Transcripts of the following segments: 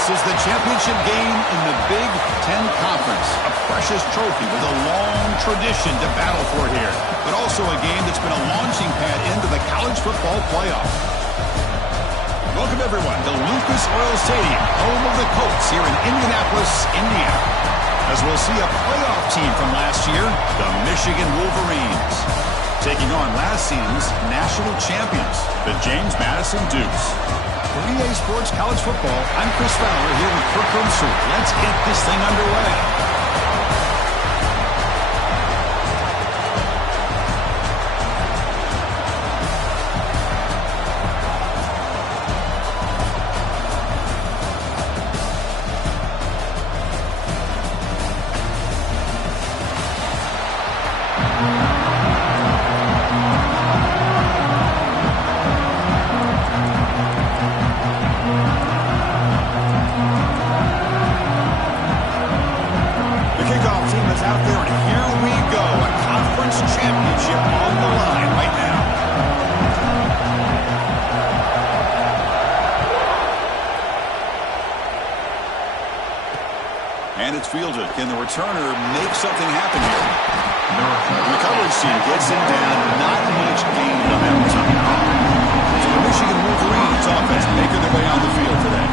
This is the championship game in the Big Ten Conference. A precious trophy with a long tradition to battle for here. But also a game that's been a launching pad into the college football playoff. Welcome, everyone, to Lucas Oil Stadium, home of the Colts here in Indianapolis, Indiana. As we'll see a playoff team from last year, the Michigan Wolverines, taking on last season's national champions, the James Madison Dukes. For EA Sports College Football, I'm Chris Fowler here with Kirk Herbstreit. Let's get this thing underway. And it's fielded. Can the returner make something happen here? The coverage team gets him down. Not much gain on that time. So the Michigan Wolverines offense making their way on the field today.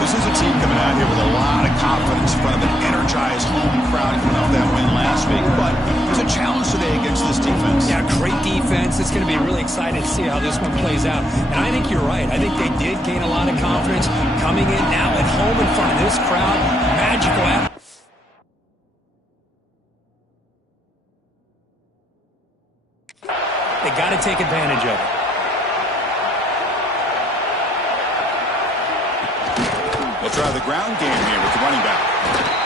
This is a team coming out here with a lot of confidence in front of an energized home crowd coming off that win last week. But there's a challenge today against this defense. Yeah, great defense. It's going to be really exciting to see how this one plays out. And I think you're right. I think they did gain a lot of confidence coming in now at home in front of this crowd. Magical atmosphere. They got to take advantage of it. They'll try the ground game here with the running back.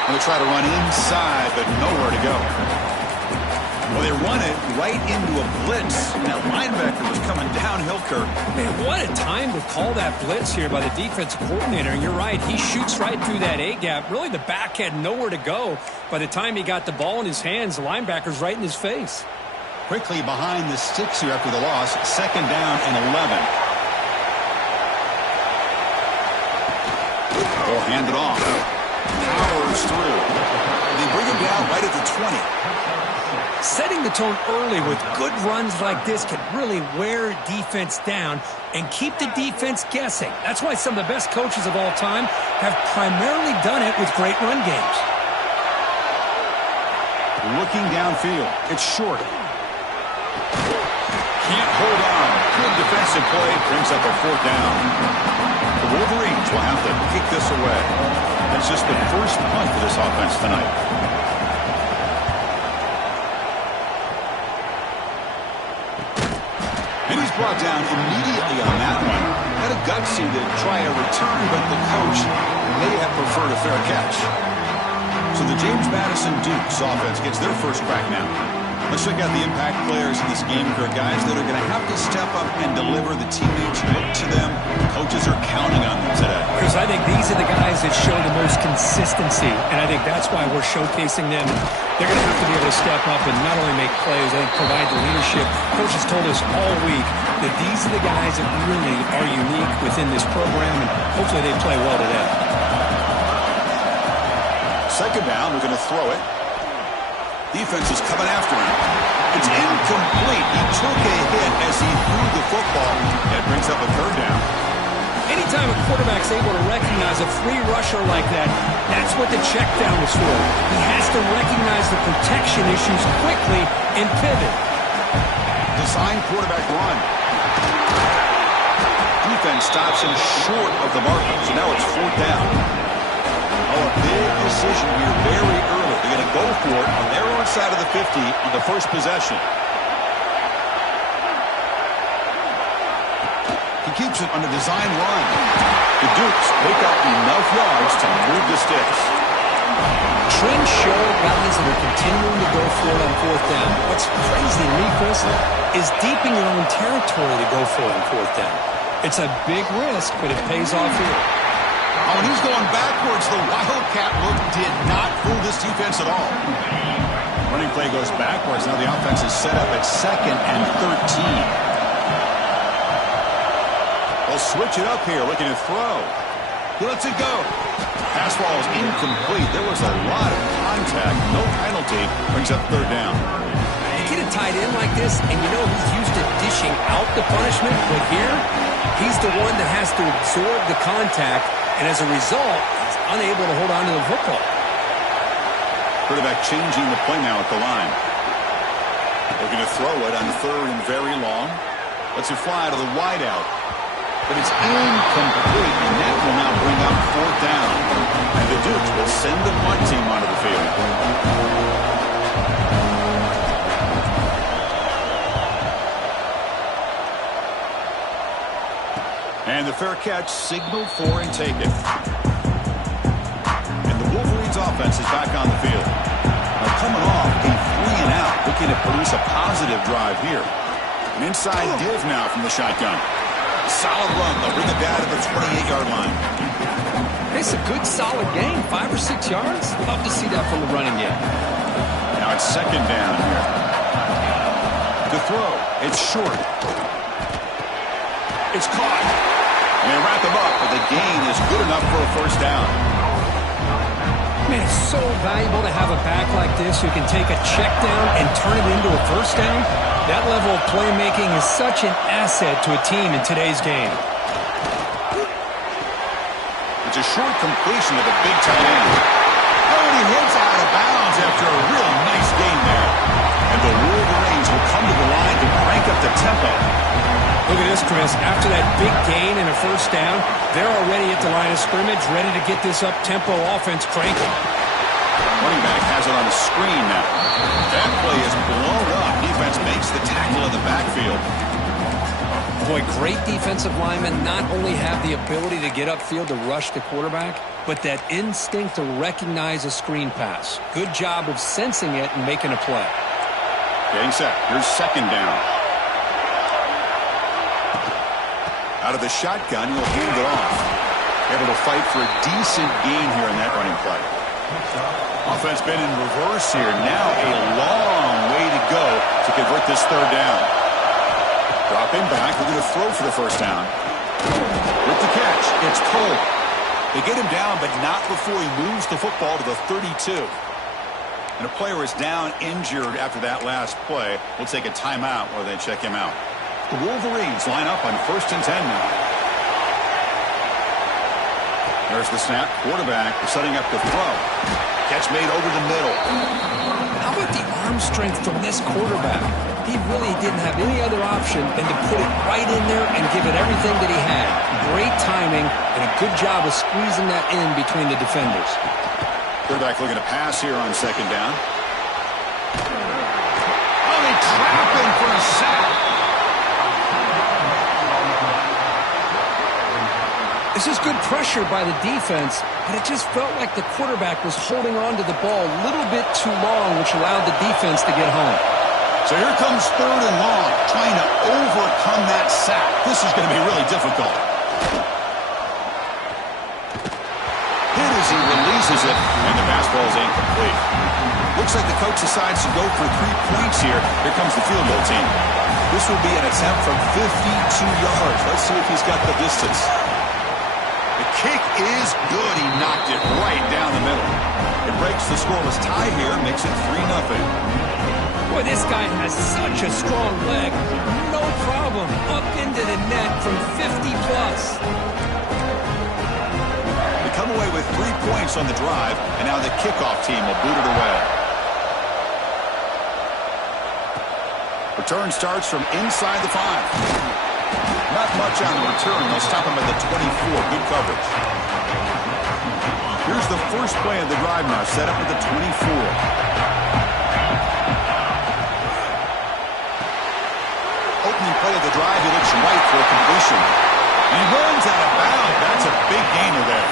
They'll try to run inside, but nowhere to go. Well, they run it right into a blitz. That linebacker was coming downhill, Kirk. Man, what a time to call that blitz here by the defensive coordinator. And you're right, he shoots right through that A-gap. Really, the back had nowhere to go. By the time he got the ball in his hands, the linebacker's right in his face. Quickly behind the sticks here after the loss. 2nd down and 11. They'll hand it off. Powers through. They bring him down right at the 20. Setting the tone early with good runs like this can really wear defense down and keep the defense guessing. That's why some of the best coaches of all time have primarily done it with great run games. Looking downfield. It's short. Can't hold on. Good defensive play. Brings up a 4th down. The Wolverines will have to kick this away. That's just the first punt for this offense tonight. And he's brought down immediately on that one. Had a gutsy to try a return, but the coach may have preferred a fair catch. So the James Madison Dukes offense gets their first crack now. Let's check out the impact players in this game for guys that are going to have to step up and deliver. The teammates look to them. Coaches are counting on them today. Because I think these are the guys that show the most consistency, and I think that's why we're showcasing them. They're going to have to be able to step up and not only make plays, I think provide the leadership. Coaches told us all week that these are the guys that really are unique within this program, and hopefully they play well today. 2nd down, we're going to throw it. Defense is coming after him. It's incomplete. He took a hit as he threw the football. That brings up a 3rd down. Anytime a quarterback's able to recognize a free rusher like that, that's what the check down is for. He has to recognize the protection issues quickly and pivot. Design quarterback run. Defense stops him short of the marker, so now it's 4th down. Oh, a big decision here very early. They're going to go for it on their own side of the 50 on the first possession. He keeps it on the design run. The Dukes pick up enough yards to move the sticks. Trends show guys that are continuing to go for it on 4th down. What's crazy to me, Chris, is deep in your own territory to go for it on 4th down. It's a big risk, but it pays off here. Oh, and he's going backwards. The Wildcat look did not fool this defense at all. Running play goes backwards. Now the offense is set up at 2nd and 13. They'll switch it up here, looking to throw. He lets it go. Pass ball is incomplete. There was a lot of contact. No penalty. Brings up third down. You get a tight end like this, and you know he's used to dishing out the punishment, but here, he's the one that has to absorb the contact, and as a result, he's unable to hold on to the football. Quarterback changing the play now at the line. Looking to throw it on third and very long. Lets it fly to the wideout. But it's incomplete, and that will now bring up fourth down. And the Dukes will send the punt team onto the field. And the fair catch signaled for and taken. And the Wolverines offense is back on the field. Now coming off a 3-and-out, looking to produce a positive drive here. An inside div now from the shotgun. Solid run. They'll bring it down to the 28-yard line. It's a good, solid gain. 5 or 6 yards. Love to see that from the running game. Now it's second down here. The throw. It's short. It's caught. And they wrap him up, but the gain is good enough for a first down. Man, it's so valuable to have a back like this who can take a check down and turn it into a first down. That level of playmaking is such an asset to a team in today's game. It's a short completion to the big tight end. Oh, and he hits out of bounds after a real nice gain there. And the Wolverines will come to the line to crank up the tempo. Look at this, Chris. After that big gain and a first down, they're already at the line of scrimmage, ready to get this up-tempo offense cranking. Running back has it on the screen now. That play is blown up. Defense makes the tackle in the backfield. Boy, great defensive linemen not only have the ability to get upfield to rush the quarterback, but that instinct to recognize a screen pass. Good job of sensing it and making a play. Getting set. Here's second down. Out of the shotgun, he'll hand it off. Able to fight for a decent gain here in that running play. Offense been in reverse here. Now a long way to go to convert this third down. Drop him back. We're going to throw for the first down. With the catch, it's Cole. They get him down, but not before he moves the football to the 32. And a player is down injured after that last play. We'll take a timeout while they check him out. The Wolverines line up on 1st and 10 now. There's the snap. Quarterback setting up the throw. Catch made over the middle. How about the arm strength from this quarterback? He really didn't have any other option than to put it right in there and give it everything that he had. Great timing and a good job of squeezing that in between the defenders. Quarterback looking to pass here on second down. Oh, they trap him for a sack. This is good pressure by the defense, but it just felt like the quarterback was holding on to the ball a little bit too long, which allowed the defense to get home. So here comes third and long, trying to overcome that sack. This is going to be really difficult. Hit as he releases it, and the pass ball is incomplete. Looks like the coach decides to go for 3 points here. Here comes the field goal team. This will be an attempt from 52 yards. Let's see if he's got the distance. The kick is good. He knocked it right down the middle. It breaks the scoreless tie here, makes it 3-0. Boy, this guy has such a strong leg. No problem. Up into the net from 50+. They come away with 3 points on the drive, and now the kickoff team will boot it away. Return starts from inside the 5. Not much on the return. They'll stop him at the 24. Good coverage. Here's the first play of the drive now, set up at the 24. Opening play of the drive, he looks right for a completion. And he runs out of bounds. That's a big gainer there.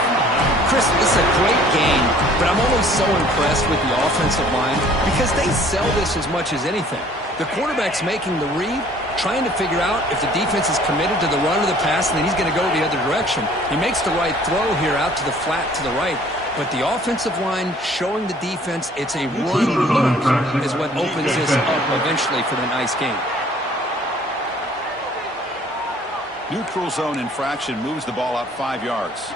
Chris, this is a great game, but I'm always so impressed with the offensive line because they sell this as much as anything. The quarterback's making the read, trying to figure out if the defense is committed to the run or the pass, and then he's going to go the other direction. He makes the right throw here out to the flat to the right, but the offensive line showing the defense it's a run look is what opens this up eventually for the nice game. Neutral zone infraction moves the ball out 5 yards.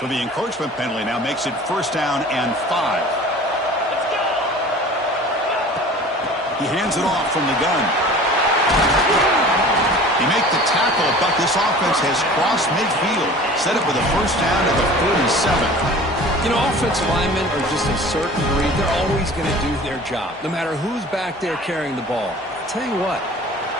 So the encroachment penalty now makes it 1st down and 5. He hands it off from the gun. He makes the tackle, but this offense has crossed midfield. Set up with a 1st down at the 47. You know, offensive linemen are just a certain breed. They're always going to do their job, no matter who's back there carrying the ball. I'll tell you what,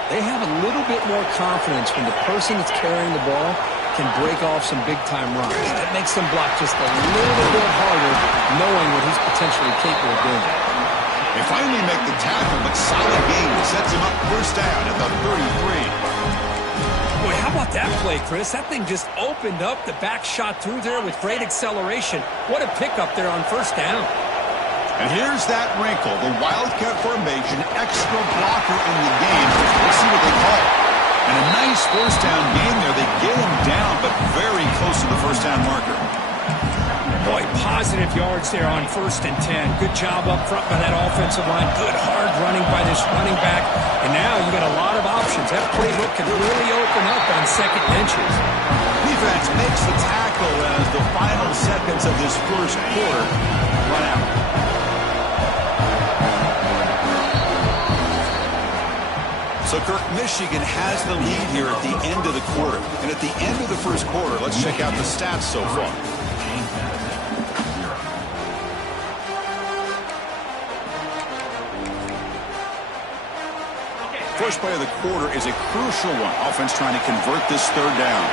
they have a little bit more confidence when the person that's carrying the ball can break off some big-time runs. That makes them block just a little bit harder, knowing what he's potentially capable of doing. They finally make the tackle, but solid gain sets him up 1st down at the 33. Boy, how about that play, Chris? That thing just opened up. The back shot through there with great acceleration. What a pickup there on 1st down. And here's that wrinkle, the Wildcat formation, extra blocker in the game. Let's see what they call it. And a nice 1st down gain there. They get him down, but very close to the 1st down marker. Boy, positive yards there on 1st and 10. Good job up front by that offensive line. Good hard running by this running back. And now you got a lot of options. That playbook can really open up on 2nd and inches. Defense makes the tackle as the final seconds of this 1st quarter run out. So, Kirk, Michigan has the lead here at the end of the quarter. And at the end of the 1st quarter, let's check out the stats so far. First play of the quarter is a crucial one. Offense trying to convert this 3rd down.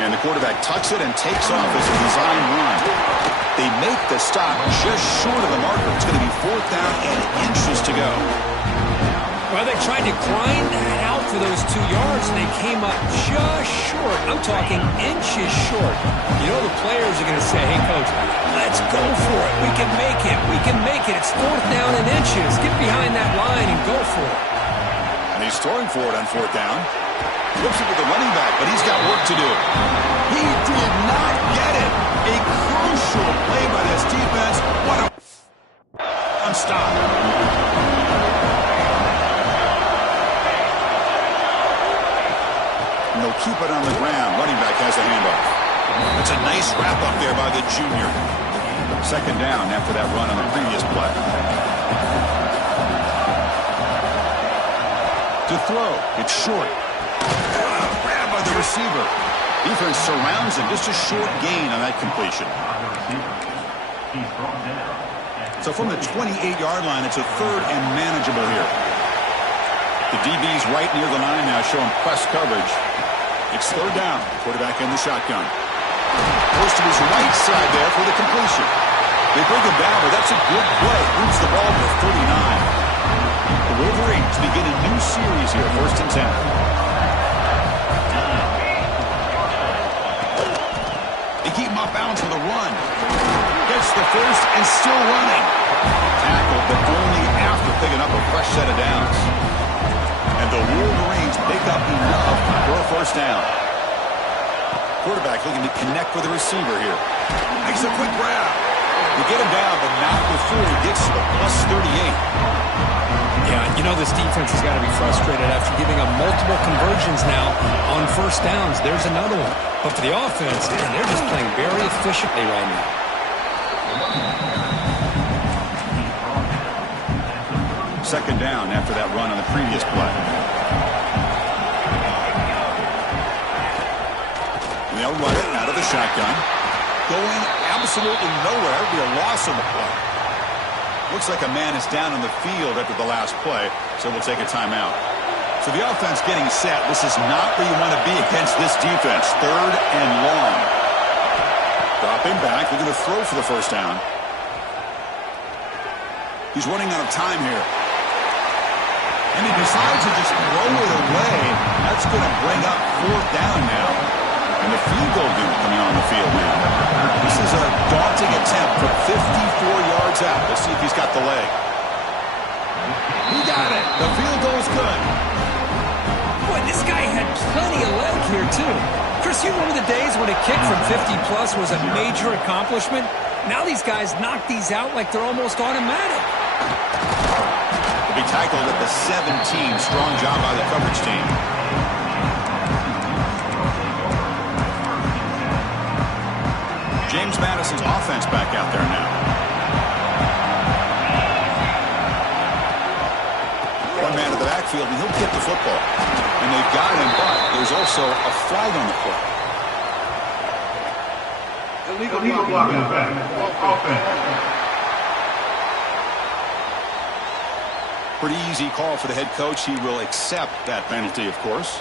And the quarterback tucks it and takes off as a design run. They make the stop just short of the marker. It's going to be 4th down and inches to go. Well, they tried to grind that out for those 2 yards, and they came up just short. I'm talking inches short. You know the players are going to say, hey, Coach, let's go for it. We can make it. We can make it. It's 4th down and inches. Get behind that line and go for it. And he's throwing for it on 4th down. Flips it with the running back, but he's got work to do. He did not get it. A crucial play by this defense. What a stop. And they'll keep it on the ground. Running back has the handoff. That's a nice wrap up there by the junior. 2nd down after that run on the previous play. To throw. It's short. Grab by the receiver. Defense surrounds him. Just a short gain on that completion. So from the 28-yard line, it's a 3rd and manageable here. The DB's right near the line now, showing press coverage. It's 3rd down. Quarterback in the shotgun. Goes to his right side there for the completion. They bring him down, but that's a good play. Moves the ball to 39. The Wolverines begin a new series here, 1st and 10. They keep him off balance with a run. Gets the 1st and still running. Tackled, but only after picking up a fresh set of downs. And the Wolverines pick up enough for a 1st down. Quarterback looking to connect with the receiver here. Makes a quick grab. They get him down, but not before he gets to the plus 38. Yeah, you know this defense has got to be frustrated after giving up multiple conversions now on 1st downs. There's another one. But for the offense, man, they're just playing very efficiently right now. 2nd down after that run on the previous play. And they'll run it out of the shotgun. Going absolutely nowhere. It'll be a loss on the play. Looks like a man is down on the field after the last play, so we'll take a timeout. So the offense getting set. This is not where you want to be against this defense. 3rd and long. Dropping back. They're going to throw for the 1st down. He's running out of time here. And he decides to just throw it away. That's going to bring up 4th down now. And the field goal unit coming on the field now. This is a daunting attempt from 54 yards out. Let's see if he's got the leg. He got it. The field goal's good. Boy, this guy had plenty of leg here, too. Chris, you remember the days when a kick from 50-plus was a major accomplishment? Now these guys knock these out like they're almost automatic. He'll be tackled at the 17. Strong job by the coverage team. James Madison's offense back out there now. One man to the backfield, and he'll get the football. And they've got him, but there's also a flag on the play. Illegal blocking offense. Pretty easy call for the head coach. He will accept that penalty, of course.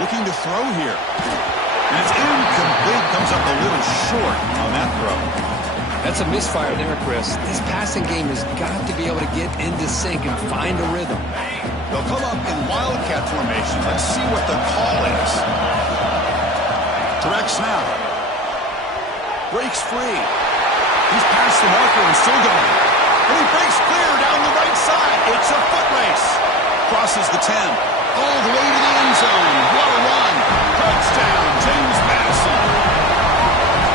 Looking to throw here. And it's incomplete. Comes up a little short on that throw. That's a misfire there, Chris. This passing game has got to be able to get into sync and find a rhythm. They'll come up in wildcat formation. Let's see what the call is. Direct snap. Breaks free. He's past the marker and still going. And he breaks clear down the right side. It's a foot race. Crosses the 10. All the way to the end zone. What a run. Touchdown, James Madison.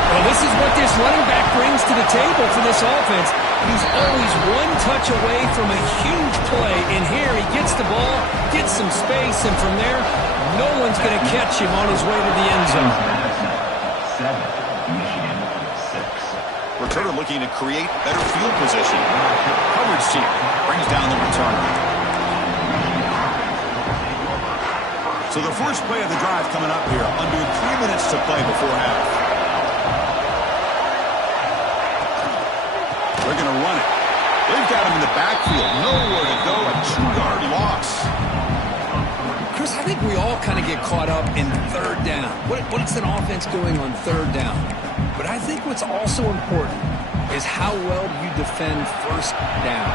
Well, this is what this running back brings to the table for this offense. He's always one touch away from a huge play. And here he gets the ball, gets some space, and from there, no one's going to catch him on his way to the end zone. 7, Michigan 6. Returner looking to create better field position. Coverage team brings down the returner. So the first play of the drive coming up here. Under 3 minutes to play before half. They're going to run it. They've got him in the backfield. Nowhere to go. A 2-yard loss. Chris, I think we all kind of get caught up in third down. What's an offense doing on third down? But I think what's also important is how well you defend first down.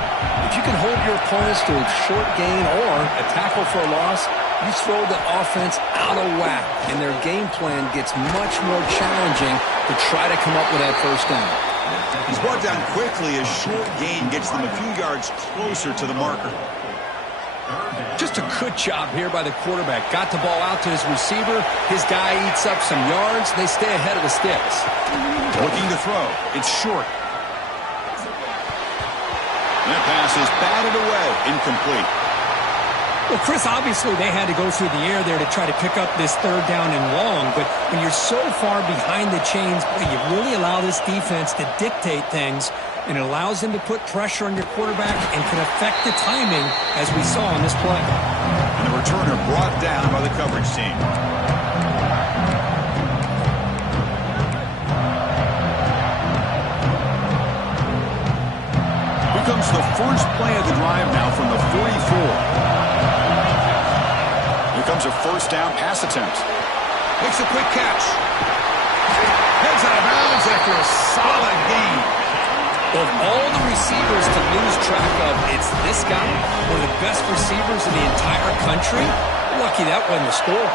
If you can hold your opponents to a short gain or a tackle for a loss, you throw the offense out of whack, and their game plan gets much more challenging to try to come up with that first down. He's brought down quickly. A short gain gets them a few yards closer to the marker. Just a good job here by the quarterback. Got the ball out to his receiver. His guy eats up some yards. They stay ahead of the sticks. Looking to throw. It's short. That pass is batted away. Incomplete. Well, Chris, obviously they had to go through the air there to try to pick up this third down and long, but when you're so far behind the chains, you really allow this defense to dictate things, and it allows them to put pressure on your quarterback and can affect the timing, as we saw on this play. And the returner brought down by the coverage team. Here comes the first play of the drive now from the 44. Here comes a first down pass attempt. Makes a quick catch. Heads out of bounds after a solid gain. Of all the receivers to lose track of, it's this guy, one of the best receivers in the entire country. Lucky that wasn't the score.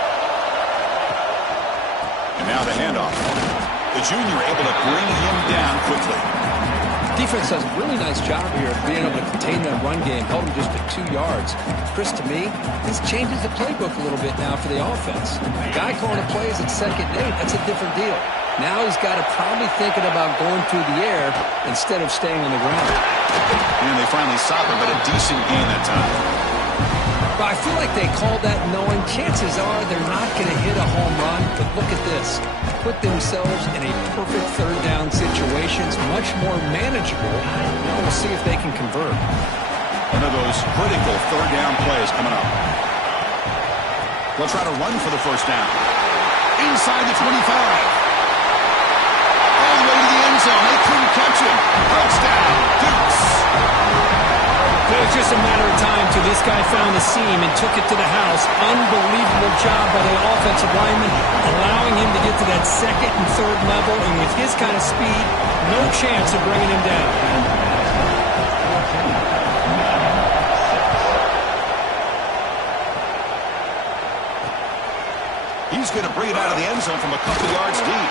And now the handoff. The junior able to bring him down quickly. Defense does a really nice job here of being able to contain that run game, held him just at 2 yards. Chris, to me, this changes the playbook a little bit now for the offense. The guy calling the plays at 2nd and 8, that's a different deal. Now he's got to probably thinking about going through the air instead of staying on the ground. And they finally stop him, but a decent gain that time. But I feel like they called that knowing chances are they're not going to hit a home run. But look at this. Put themselves in a perfect third down situation. It's much more manageable. Now we'll see if they can convert. One of those critical third down plays coming up. They'll try to run for the first down. Inside the 25. All the way to the end zone. They couldn't catch him. Touchdown, Dukes. It was just a matter of time till this guy found the seam and took it to the house. Unbelievable job by the offensive lineman, allowing him to get to that 2nd and 3rd level, and with his kind of speed, no chance of bringing him down. He's He's going to bring it out of the end zone from a couple yards deep.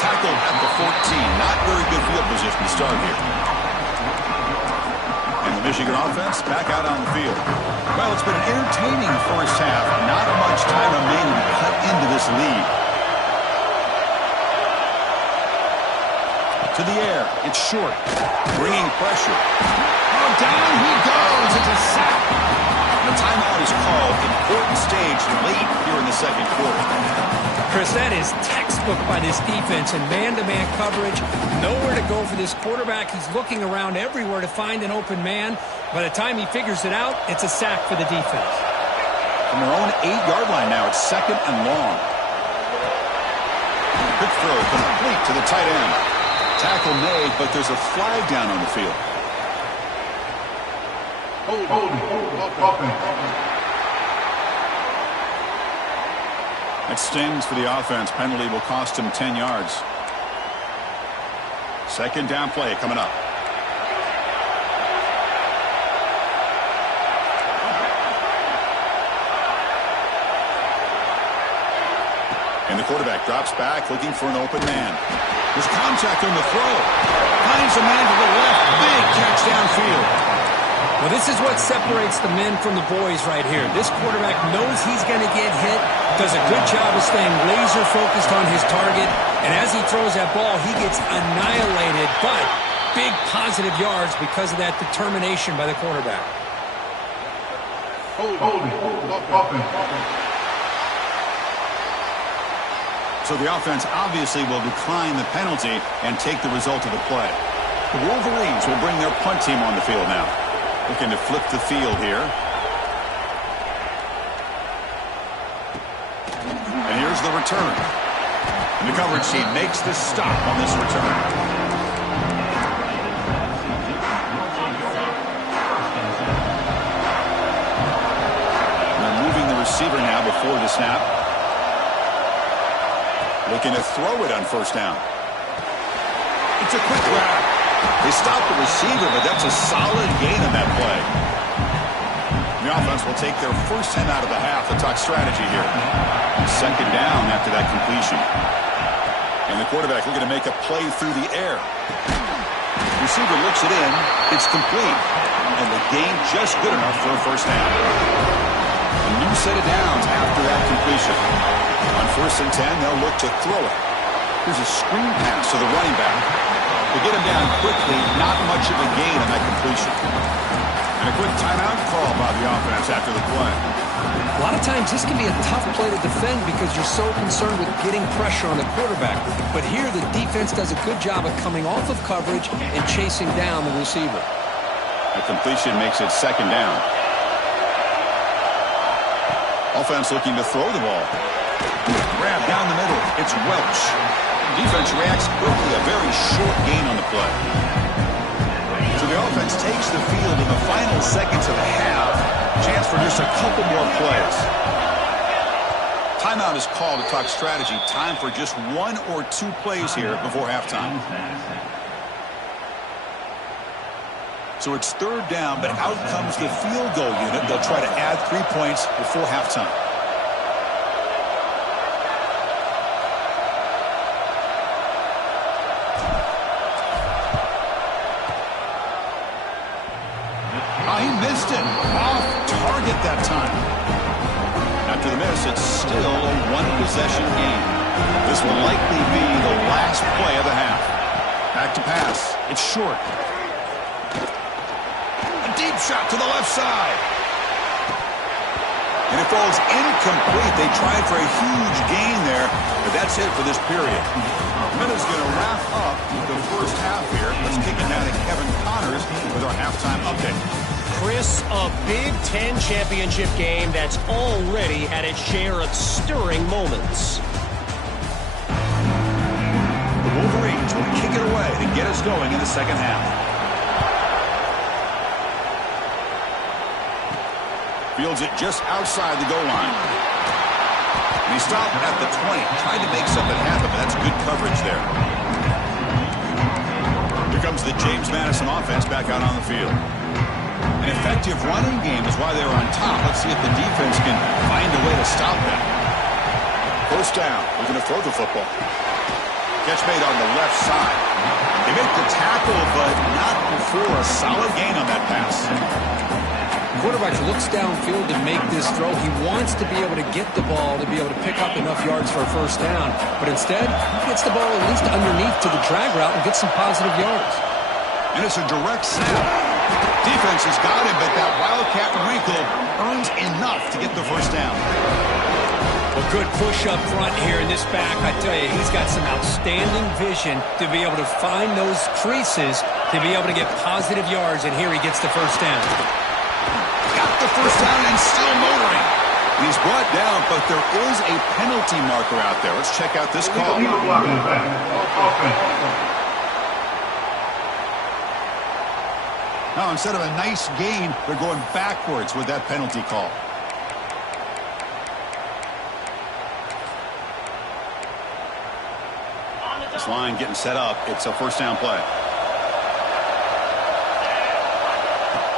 Tackled at the 14. Not very good field position to start here. And the Michigan offense back out on the field. Well, it's been an entertaining first half. Not much time remaining to cut into this lead. To the air. It's short. Bringing pressure. Oh, down he goes. It's a sack. The timeout is called. Important stage late here in the second quarter. Chris, that is textbook by this defense and man-to-man coverage. Nowhere to go for this quarterback. He's looking around everywhere to find an open man. By the time he figures it out, it's a sack for the defense. From their own 8-yard line now, it's second and long. Quick throw complete to the tight end. Tackle made, but there's a flag down on the field. That stings for the offense. Penalty will cost him 10 yards. Second down play coming up. And the quarterback drops back, looking for an open man. There's contact on the throw. Finds a man to the left. Big catch downfield. Well, this is what separates the men from the boys right here. This quarterback knows he's going to get hit, does a good job of staying laser focused on his target, and as he throws that ball, he gets annihilated, but big positive yards because of that determination by the quarterback. So the offense obviously will decline the penalty and take the result of the play. The Wolverines will bring their punt team on the field now. Looking to flip the field here. And here's the return. And the coverage team makes the stop on this return. They're moving the receiver now before the snap. Looking to throw it on first down. It's a quick grab. They stop the receiver, but that's a solid gain on that play. The offense will take their first 10 out of the half. The talk strategy here. Second down after that completion. And the quarterback looking to make a play through the air. Receiver looks it in. It's complete. And the gain just good enough for a first down. A new set of downs after that completion. On first and 10, they'll look to throw it. Here's a screen pass to the running back. To get him down quickly, not much of a gain on that completion. And a quick timeout call by the offense after the play. A lot of times this can be a tough play to defend because you're so concerned with getting pressure on the quarterback. But here the defense does a good job of coming off of coverage and chasing down the receiver. A completion makes it second down. Offense looking to throw the ball. Grab down the middle. It's Welch. Defense reacts quickly. A very short gain on the play. So the offense takes the field in the final seconds of the half. Chance for just a couple more plays. Timeout is called to talk strategy. Time for just 1 or 2 plays here before halftime. So it's third down, but out comes the field goal unit. They'll try to add 3 points before halftime. He missed it. Off target that time. After the miss, it's still a 1-possession game. This will likely be the last play of the half. Back to pass. It's short. A deep shot to the left side. And it falls incomplete. They tried for a huge gain there, but that's it for this period. Minute's going to wrap up the first half here. Let's kick it down to Kevin Connors with our halftime update. Chris, a Big Ten championship game that's already had its share of stirring moments. The Wolverines will kick it away to get us going in the second half. Fields it just outside the goal line. And he stopped at the 20. Tried to make something happen, but that's good coverage there. Here comes the James Madison offense back out on the field. An effective running game is why they were on top. Let's see if the defense can find a way to stop that. First down. We're going to throw the football. Catch made on the left side. They make the tackle, but not before a solid gain on that pass. Quarterback looks downfield to make this throw. He wants to be able to get the ball to be able to pick up enough yards for a first down. But instead, he gets the ball at least underneath to the drag route and gets some positive yards. And it's a direct snap. Defense has got him, but that Wildcat wrinkle earns enough to get the first down. A good push up front here in this back. I tell you, he's got some outstanding vision to be able to find those creases to be able to get positive yards, and here he gets the first down. Got the first down and still motoring. He's brought down, but there is a penalty marker out there. Let's check out this call. Now, instead of a nice gain, they're going backwards with that penalty call. This line getting set up. It's a first down play.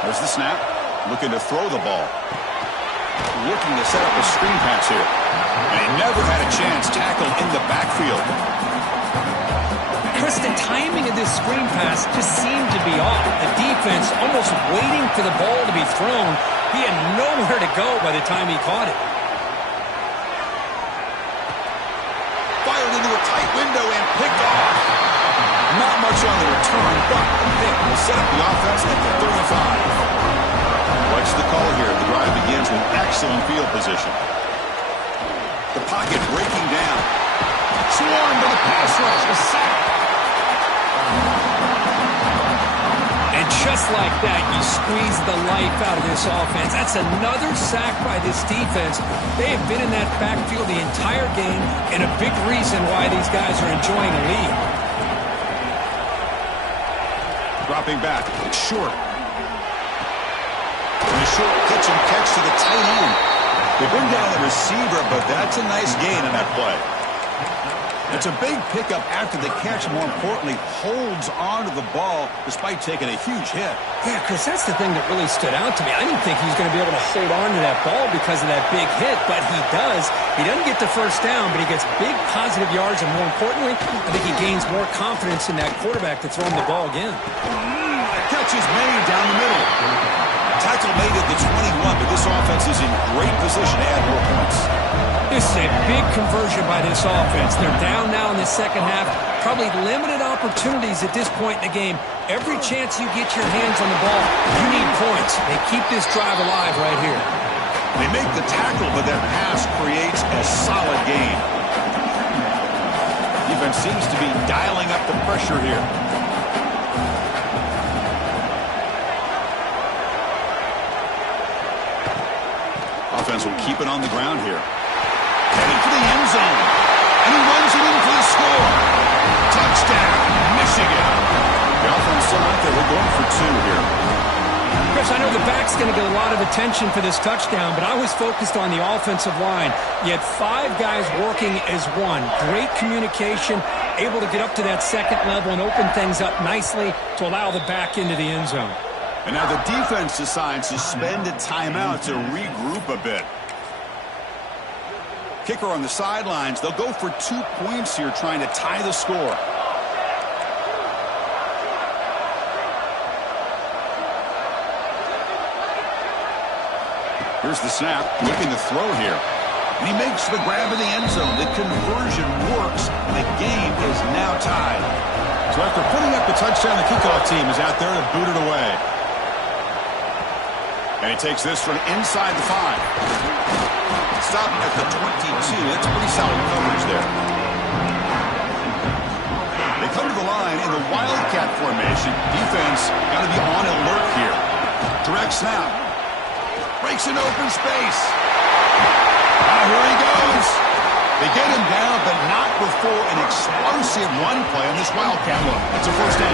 There's the snap. Looking to throw the ball. Looking to set up a screen pass here. And he never had a chance tackled in the backfield. Chris, the timing of this screen pass just seemed to be off. The defense almost waiting for the ball to be thrown. He had nowhere to go by the time he caught it. Fired into a tight window and picked off. Not much on the return, but the pick will set up the offense at the 35. What's the call here? The drive begins with excellent field position. The pocket breaking down. Swarmed by the pass rush. A sack. And just like that, you squeeze the life out of this offense. That's another sack by this defense. They have been in that backfield the entire game, and a big reason why these guys are enjoying a lead. Dropping back. It's short. And a short pitch and catch to the tight end. They bring down the receiver, but that's a nice gain in that play. It's a big pickup after the catch. More importantly, holds on to the ball despite taking a huge hit. Yeah, Chris, that's the thing that really stood out to me. I didn't think he was going to be able to hold on to that ball because of that big hit, but he does. He doesn't get the first down, but he gets big positive yards, and more importantly, I think he gains more confidence in that quarterback to throw him the ball again. Catch is made down the middle. Tackle made at the 21, but this offense is in great position to add more points. This is a big conversion by this offense. They're down now in the second half. Probably limited opportunities at this point in the game. Every chance you get your hands on the ball, you need points. They keep this drive alive right here. They make the tackle, but that pass creates a solid gain. Defense seems to be dialing up the pressure here. Offense will keep it on the ground here. Headed for the end zone. And he runs it in for the score. Touchdown, Michigan. The offense still out there. We're going for two here. Chris, I know the back's going to get a lot of attention for this touchdown, but I was focused on the offensive line. You had 5 guys working as one. Great communication, able to get up to that second level and open things up nicely to allow the back into the end zone. And now the defense decides to spend a timeout to regroup a bit. Kicker on the sidelines. They'll go for 2 points here, trying to tie the score. Here's the snap, looking to throw here. And he makes the grab in the end zone. The conversion works, and the game is now tied. So after putting up the touchdown, the kickoff team is out there to boot it away. And he takes this from inside the 5. Stop at the 22. That's pretty solid coverage there. They come to the line in the Wildcat formation. Defense got to be on alert here. Direct snap. Breaks an open space. Now here he goes. They get him down, but not before an explosive run play on this Wildcat look. It's a first down.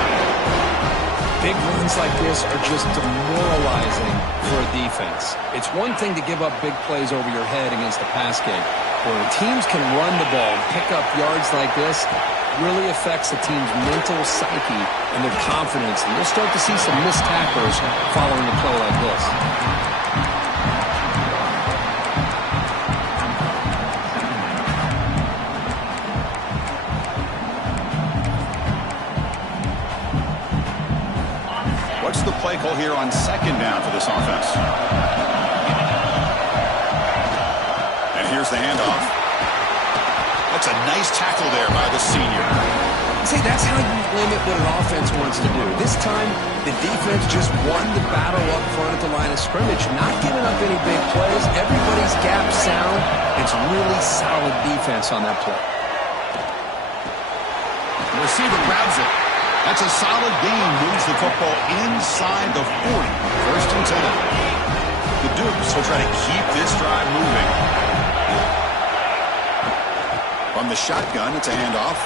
Big runs like this are just demoralizing for a defense. It's one thing to give up big plays over your head against the pass game, but when teams can run the ball and pick up yards like this, really affects the team's mental psyche and their confidence. And you'll start to see some missed tackles following a play like this. play call here on second down for this offense. And here's the handoff. That's a nice tackle there by the senior. See, that's how you limit what an offense wants to do. This time, the defense just won the battle up front at the line of scrimmage, not giving up any big plays. Everybody's gap sound. It's really solid defense on that play. The receiver grabs it. That's a solid gain. Moves the football inside the 40. First and 10. The Dukes will try to keep this drive moving. From the shotgun, it's a handoff.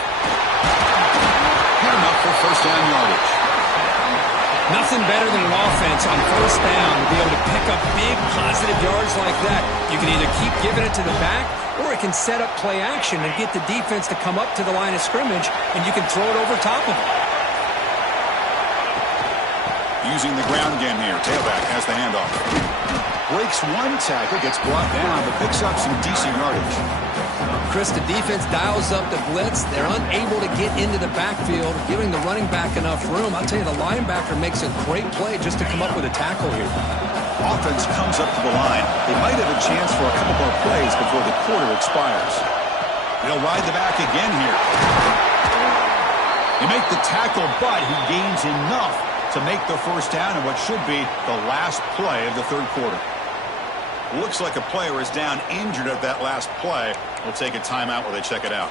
Good enough for first down yardage. Nothing better than an offense on first down to be able to pick up big positive yards like that. You can either keep giving it to the back, or it can set up play action and get the defense to come up to the line of scrimmage, and you can throw it over top of it. Using the ground game here. Tailback has the handoff. Breaks one tackle, gets brought down, but picks up some decent yardage. Chris, the defense dials up the blitz. They're unable to get into the backfield, giving the running back enough room. I'll tell you, the linebacker makes a great play just to come up with a tackle here. Offense comes up to the line. They might have a chance for a couple more plays before the quarter expires. They'll ride the back again here. They make the tackle, but he gains enough to make the first down in what should be the last play of the third quarter. Looks like a player is down injured at that last play. We'll take a timeout while they check it out.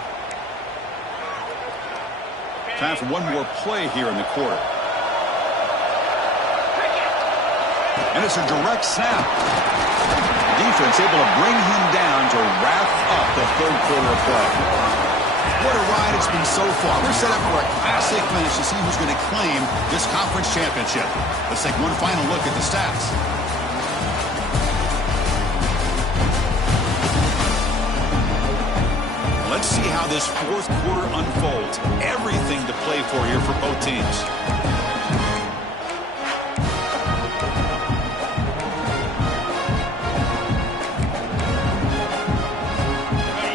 Time for one more play here in the quarter. And it's a direct snap. Defense able to bring him down to wrap up the third quarter of play. What a ride it's been so far. We're set up for a classic finish to see who's going to claim this conference championship. Let's take one final look at the stats. Let's see how this fourth quarter unfolds. Everything to play for here for both teams.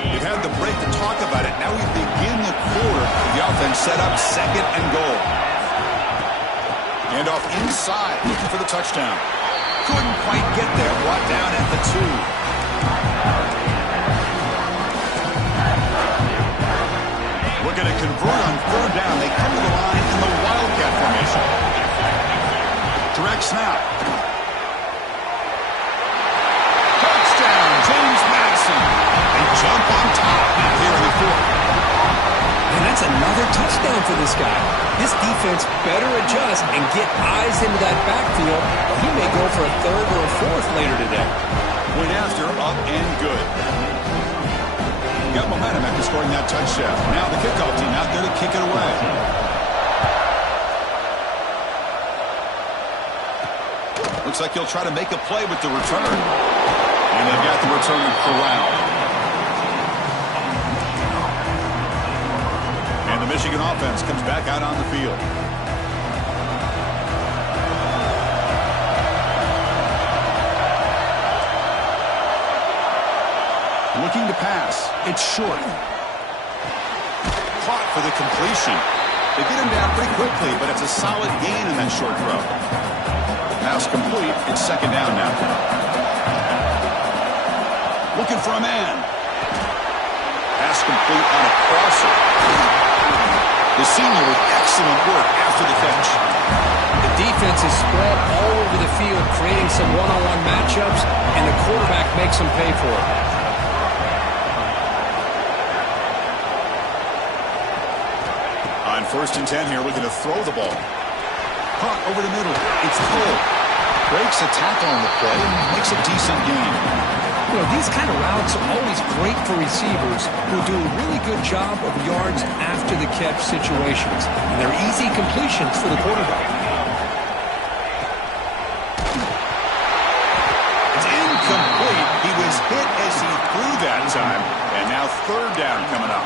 We've had the break to talk about it. Now we begin the quarter. The offense set up second and goal. Handoff inside, looking for the touchdown. Couldn't quite get there. Brought down at the 2. Looking to convert on third down. They come to the line in the Wildcat formation. Direct snap. Touchdown, James Madison. They jump on top here in the fourth. And that's another touchdown for this guy. This defense better adjust and get eyes into that backfield, or he may go for a third or a fourth later today. Went after, up and good. Got momentum after scoring that touchdown. Now the kickoff team out there to kick it away. Looks like he'll try to make a play with the return. And they've got the return corralled. And the Michigan offense comes back out on the field. Looking to pass. It's short. Caught for the completion. They get him down pretty quickly, but it's a solid gain in that short throw. Pass complete. It's second down now. Looking for a man. Pass complete on a crosser. The senior with excellent work after the catch. The defense is spread all over the field, creating some one-on-one matchups, and the quarterback makes them pay for it. On first and 10 here, looking to throw the ball. Caught over the middle. It's Cole. Breaks a tackle on the play and makes a decent gain. You know, these kind of routes are always great for receivers who do a really good job of yards after the catch situations. And they're easy completions for the quarterback. It's incomplete. He was hit as he threw that time. And now third down coming up.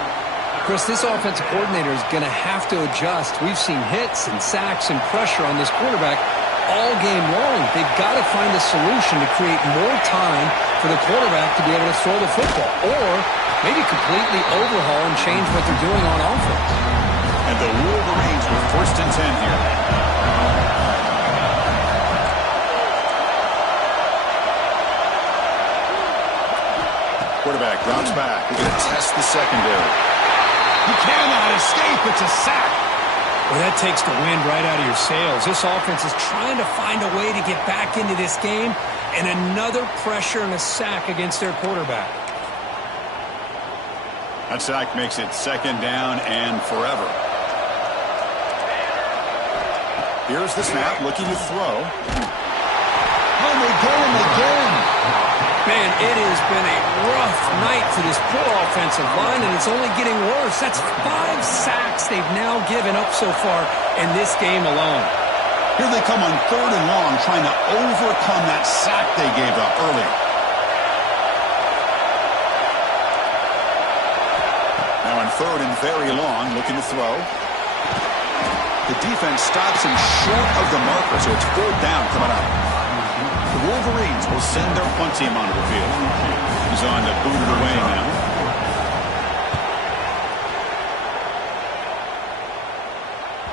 Chris, this offensive coordinator is going to have to adjust. We've seen hits and sacks and pressure on this quarterback all game long. They've got to find a solution to create more time for the quarterback to be able to throw the football, or maybe completely overhaul and change what they're doing on offense. And the Wolverines with first and 10 here. Quarterback drops back. We're going to test the secondary. You cannot escape. It's a sack. Well, that takes the wind right out of your sails. This offense is trying to find a way to get back into this game, and another pressure and a sack against their quarterback. That sack makes it second down and forever. Here's the snap, looking to throw. Oh, they go him again. Man, it has been a rough night for this poor offensive line, and it's only getting worse. That's 5 sacks they've now given up so far in this game alone. Here they come on 3rd and long, trying to overcome that sack they gave up earlier. Now on 3rd and very long, looking to throw. The defense stops him short of the marker, so it's 4th down coming up. The Wolverines will send their punt team onto the field. He's on to boot it away now.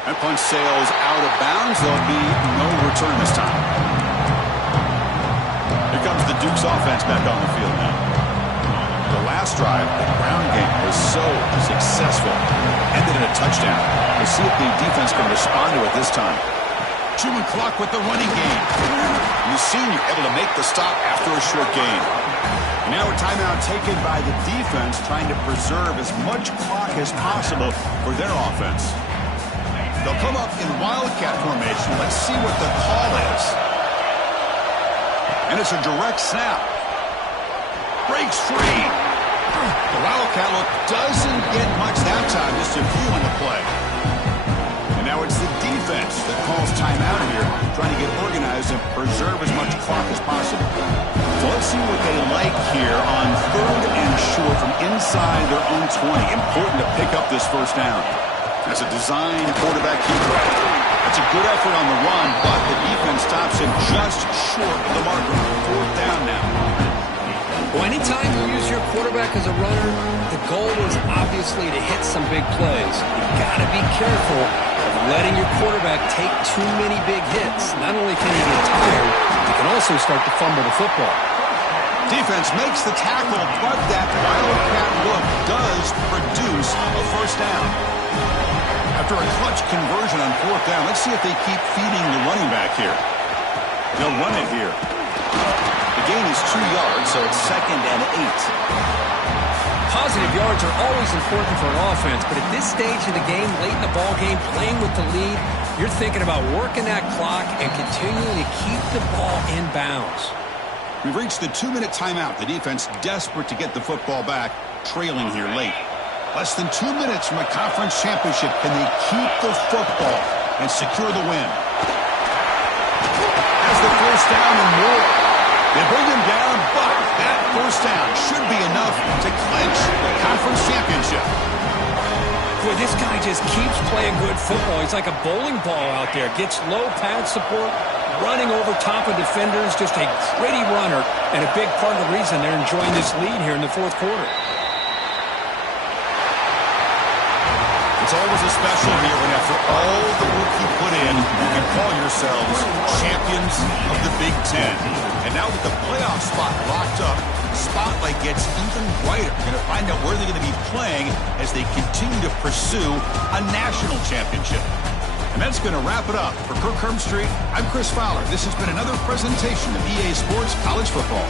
That punt sails out of bounds. There'll be no return this time. Here comes the Duke's offense back on the field now. The last drive, the ground game was so successful. Ended in a touchdown. We'll see if the defense can respond to it this time. Chewing clock with the running game. And the senior able to make the stop after a short gain. Now a timeout taken by the defense, trying to preserve as much clock as possible for their offense. They'll come up in Wildcat formation. Let's see what the call is. And it's a direct snap. Breaks free. The Wildcat look doesn't get much that time, just a few on the play. And now it's the defense that calls timeout here, trying to get organized and preserve as much clock as possible. So let's see what they like here on 3rd and short from inside their own 20. Important to pick up this first down. As a design quarterback keeper. That's a good effort on the run, but the defense stops him just short of the marker. 4th down now. Well, anytime you use your quarterback as a runner, the goal is obviously to hit some big plays. You've got to be careful of letting your quarterback take too many big hits. Not only can he get tired, he can also start to fumble the football. Defense makes the tackle, but that Wildcat look does produce a first down. After a clutch conversion on 4th down, let's see if they keep feeding the running back here. They'll run it here. The gain is 2 yards, so it's 2nd and 8. Positive yards are always important for an offense, but at this stage of the game, late in the ball game, playing with the lead, you're thinking about working that clock and continuing to keep the ball in bounds. We've reached the 2-minute timeout. The defense desperate to get the football back, trailing here late. Less than 2 minutes from a conference championship. Can they keep the football and secure the win? Has the first down and more. They bring him down, but that first down should be enough to clinch the conference championship. Boy, this guy just keeps playing good football. He's like a bowling ball out there. Gets low pad support, running over top of defenders. Just a gritty runner, and a big part of the reason they're enjoying this lead here in the 4th quarter. It's always a special here when after all the work you put in, you can call yourselves champions of the Big Ten. And now with the playoff spot locked up, the spotlight gets even brighter. We're going to find out where they're going to be playing as they continue to pursue a national championship. And that's going to wrap it up. For Kirk Herbstreit, I'm Chris Fowler. This has been another presentation of EA Sports College Football.